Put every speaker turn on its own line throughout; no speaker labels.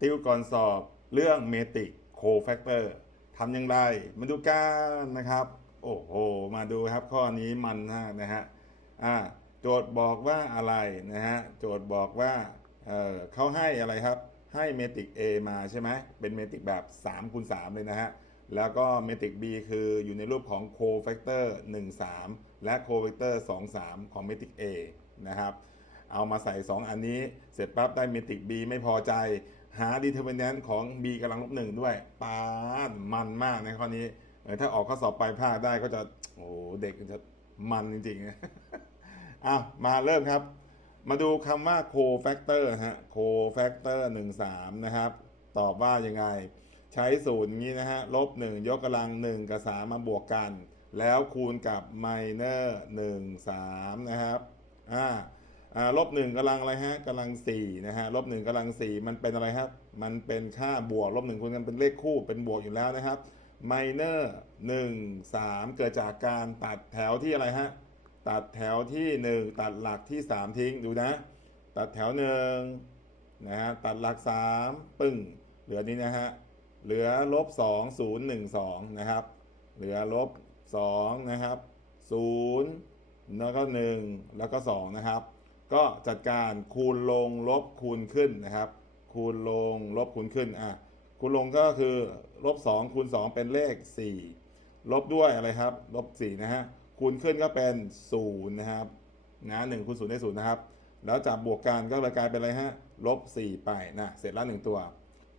ติวก่อนสอบเรื่องเมติกโคแฟกเตอร์ทำอย่างไร มาดูกันนะครับ โอ้โห มาดูครับข้อนี้มันมากนะฮะอ่าโจทย์บอกว่าอะไรนะฮะโจทย์บอกว่าเออเขาให้อะไรครับให้เมติก A มาใช่ไหมเป็นเมติกแบบ3คูณ3เลยนะฮะแล้วก็เมติก B คืออยู่ในรูปของโคแฟกเตอร์1 3 และโคแฟกเตอร์2 3 ของเมติก A นะครับ เอามาใส่ 2 อันนี้เสร็จปั๊บได้เมติก B ไม่พอใจ หา determinant ของ b กำลังลบหนึ่งด้วยปาดมันมากในข้อนี้เออถ้าออกข้อสอบปลายภาคได้ก็จะโอ้เด็กจะมันจริงๆอ้าวมาเริ่มครับ มาดูคำว่า cofactor ฮะ cofactor 1 3 นะครับ ตอบว่ายังไง ใช้สูตรอย่างนี้นะฮะลบ1ยกกำลัง 1 กับ 3 มาบวกกัน แล้วคูณกับ minor 1 3 นะครับอ่า อ่าลบหนึ่งกำลังอะไรฮะกำลังสี่นะฮะลบหนึ่งกำลังสี่มันเป็นอะไรครับ มันเป็นค่าบวกลบหนึ่งคูณกันเป็นเลขคู่เป็นบวกอยู่แล้วนะครับไมเนอร์หนึ่งสามเกิดจากการตัดแถวที่อะไรฮะตัดแถวที่หนึ่งตัดหลักที่สามทิ้งดูนะ ตัดแถวหนึ่งนะฮะตัดหลักสามปึ้งเหลือนี้นะฮะเหลือลบสองศูนย์หนึ่งสองนะครับ เหลือลบสองนะครับศูนย์แล้วก็หนึ่งแล้วก็สองนะครับ ก็จัดการคูณลงลบคูณขึ้นนะครับ คูณลงลบคูณขึ้นอะคูณลงก็คือลบ2คูณ2 เป็นเลข 4 ลบด้วยอะไรครับลบ4นะฮะคูณขึ้นก็เป็น0นะครับนะหนึ่งคูณ0ได้0นย์นะครับ แล้วจับบวกกันก็เลยกลายเป็นอะไรฮะลบ4ไปนะเสร็จแล้ว 1 ตัว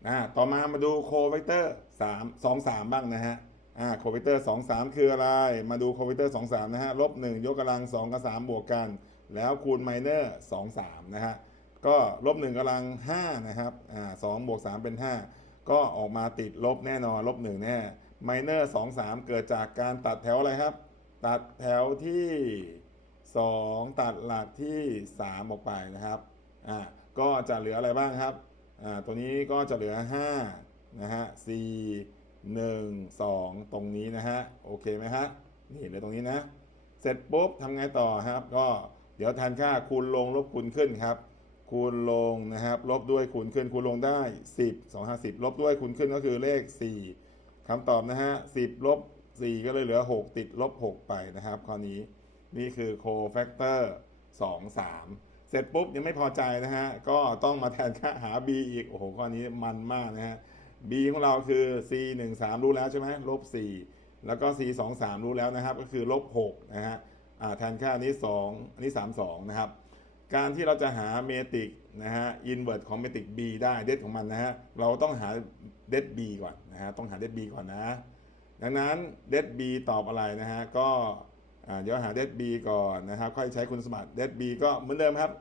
นะต่อมามาดูโคเวกเตอร์3 2 3 บ้างนะฮะอ่าโคเวกเตอร์2 3 คืออะไร มาดูโคเวกเตอร์2 3 นะฮะลบ1ยกกำลัง2กับ3บวกกัน แล้วคูณไมเนอร์สองสามนะฮะก็ลบหนึ่งกำลังห้านะครับอ่าสองบวกสามเป็นห้าก็ออกมาติดลบแน่นอนลบหนึ่งแน่ไมเนอร์สองสามเกิดจากการตัดแถวอะไรครับ ตัดแถวที่สองตัดหลักที่สามออกไปนะครับอ่าก็จะเหลืออะไรบ้างครับอ่าตัวนี้ก็จะเหลือห้านะฮะสี่หนึ่งสองตรงนี้นะฮะ โอเคไหมฮะ นี่เหลือตรงนี้นะ เสร็จปุ๊บทำไงต่อครับ ก็ เดี๋ยวแทนค่าคูณลงลบคูณขึ้นครับ คูณลงนะครับ ลบด้วยคูณขึ้น คูณลงได้ 10 2 5 0 ลบด้วยคูณขึ้นก็คือเลข 4คำตอบนะฮะ10 ลบ 4 ก็เลยเหลือ 6 ติดลบ 6 ไปนะครับข้อนี้นี่คือโคแฟกเตอร์2 3 เสร็จปุ๊บยังไม่พอใจนะฮะ ก็ต้องมาแทนค่าหา b อีก โอ้โห ข้อนี้มันมากนะฮะ b ของเราคือ c 1 3รู้แล้วใช่ไหมลบ 4 แล้วก็ c 2 3รู้แล้วนะครับ ก็คือลบ 6 นะฮะ แทนค่านี้ 2 อันนี้ 3 2 นะครับ การที่เราจะหาเมติกนะฮะอินเวอร์ของเมติก b ได้เดของมันนะฮะเราต้องหาเด b ก่อนนะฮะต้องหาเด b ก่อนนะ ดังนั้นเด b ตอบอะไรนะฮะก็อ่าเดี๋ยวหาเด b ก่อนนะครับค่อยใช้คุณสมบัติเด b ก็เหมือนเดิมครับ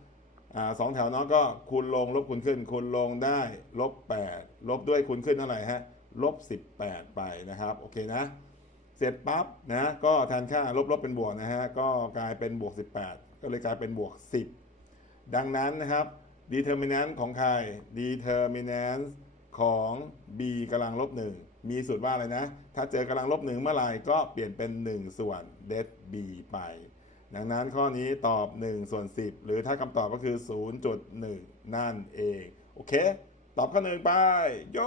2อ่าสองแถวเน้องก็คูณลงลบคูณขึ้นคูณลงได้ลบ8ลบด้วยคูณขึ้นเท่าไหร่ฮะลบ18 ไปนะครับโอเคนะ เสร็จปั๊บนะก็แทนค่าลบลบเป็นบวกนะฮะก็กลายเป็นบวก 18 ก็เลยกลายเป็นบวก 10 ดังนั้นนะครับ determinant ของใคร determinant ของ b กำลังลบ1มีสูตรว่าอะไรนะ ถ้าเจอกำลังลบ1เมื่อไหร่ก็เปลี่ยนเป็น 1 ส่วน det b ไป ดังนั้นข้อนี้ตอบ 1 ส่วน 10 หรือถ้าคำตอบก็คือ 0.1 นั่นเอง โอเค ตอบข้อหนึ่งไป โย